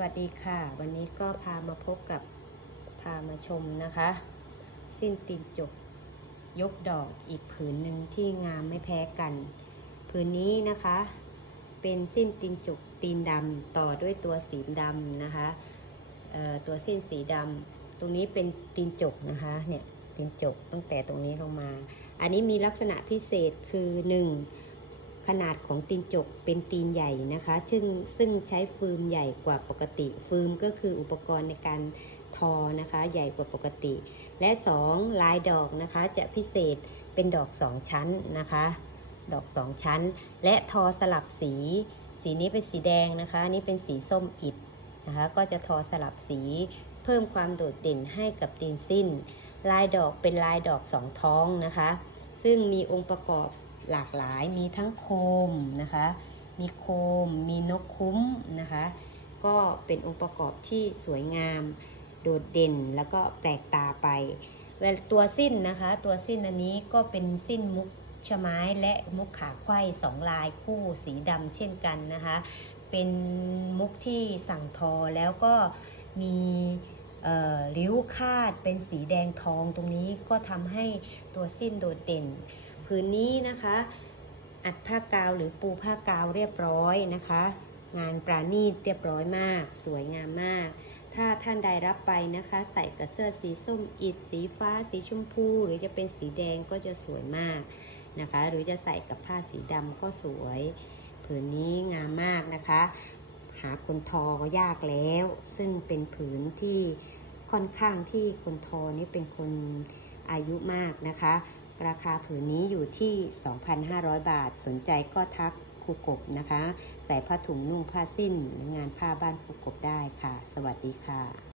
วัสดีค่ะ วันนี้ก็พามาพบกับพามาชมนะคะ สิ้นตีนจกยกดอกอีกผืนหนึ่งที่งามไม่แพ้กัน ผืนนี้นะคะ เป็นสิ้นตีนจกตีนดำต่อด้วยตัวสีดำนะคะตัวสิ้นสีดำตรงนี้เป็นตีนจกนะคะเนี่ยตีนจกตั้งแต่ตรงนี้ลงมา อันนี้มีลักษณะพิเศษคือหนึ่ง ขนาดของตีนจกเป็นตีนใหญ่นะคะ ซึ่งซึ่งใช้ฟืมใหญ่กว่าปกติ ฟืมก็คืออุปกรณ์ในการทอนะคะ ใหญ่กว่าปกติ และ 2 ลายดอกนะคะจะพิเศษเป็นดอก 2 ชั้นนะคะ ดอก 2 ชั้น และทอสลับสี สีนี้เป็นสีแดงนะคะนนี่เป็นสีส้มอิฐนะคะ ก็จะทอสลับสี เพิ่มความโดดเด่นให้กับตีนสิ้น ลายดอกเป็นลายดอกสองท้องนะคะ ซึ่งมีองค์ประกอบ หลากหลายมีทั้งโคมนะคะ มีโคม มีนกคุ้มนะคะ ก็เป็นองค์ประกอบที่สวยงาม โดดเด่นแล้วก็แปลกตาไปตัวสิ้นนะคะ ตัวสิ้นอันนี้ก็เป็นสิ้นมุกชะไม้และมุกขาไขว้สองลายคู่สีดำเช่นกันนะคะ เป็นมุกที่สั่งทอแล้วก็มีริ้วคาดเป็นสีแดงทองตรงนี้ก็ทำให้ตัวสิ้นโดดเด่น ผืนนี้นะคะ อัดผ้ากาวหรือปูผ้ากาวเรียบร้อยนะคะ งานปราณีตเรียบร้อยมาก สวยงามมาก ถ้าท่านใดรับไปนะคะ ใส่กับเสื้อสีส้มอิดสีฟ้า สีชมพู หรือจะเป็นสีแดงก็จะสวยมากนะคะ หรือจะใส่กับผ้าสีดำก็สวยผืนนี้งามมากนะคะ หาคนทอก็ยากแล้ว ซึ่งเป็นผืนที่ค่อนข้างที่คนทอนี่เป็นคนอายุมากนะคะ ราคาผืนนี้อยู่ที่ 2,500 บาท สนใจก็ทักครูกบนะคะ ใส่ผ้าถุงนุ่งผ้าสิ้น งานผ้าบ้านครูกบได้ค่ะ สวัสดีค่ะ